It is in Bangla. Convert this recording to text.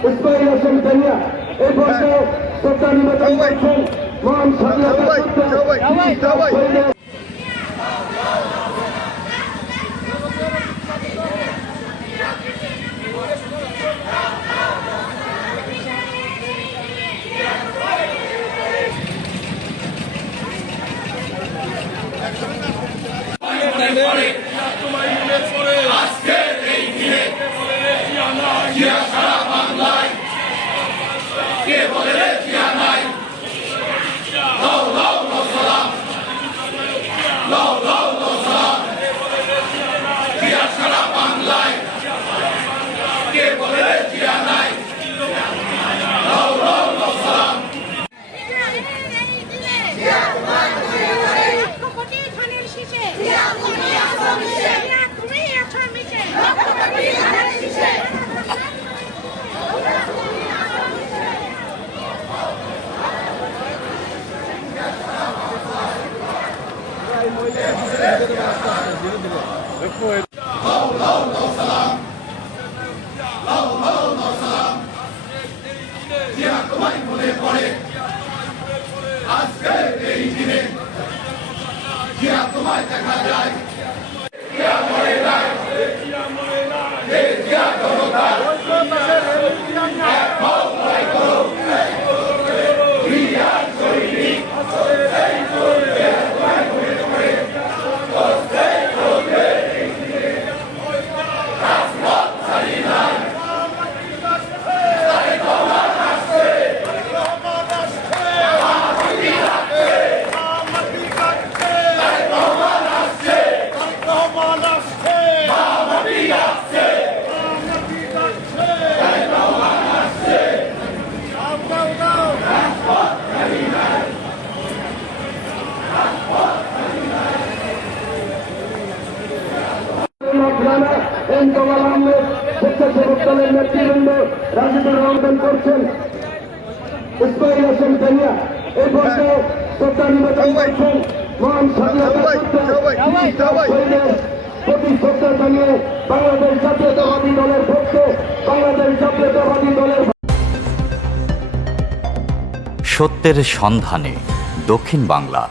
ইসমাইল হোসেন তানিয়া এই পর্যায়ে শ্রদ্ধা নিবেদন করছেন মহান স্বাধীনতা তোমায় দেখা যায় নেতৃবৃন্দ রাজনীতির আহ্বান করছেন ইসমাইল হোসেন তানিয়া এই পর্যায়ে শ্রদ্ধা নিবেদন করছেন মহান স্বাধীনতা প্রতি শ্রদ্ধা জানিয়ে বাংলাদেশ জাতীয়তাবাদী দলের পক্ষে বাংলাদেশ জাতীয়তাবাদী দলের সত্যের সন্ধানে দক্ষিণ বাংলা।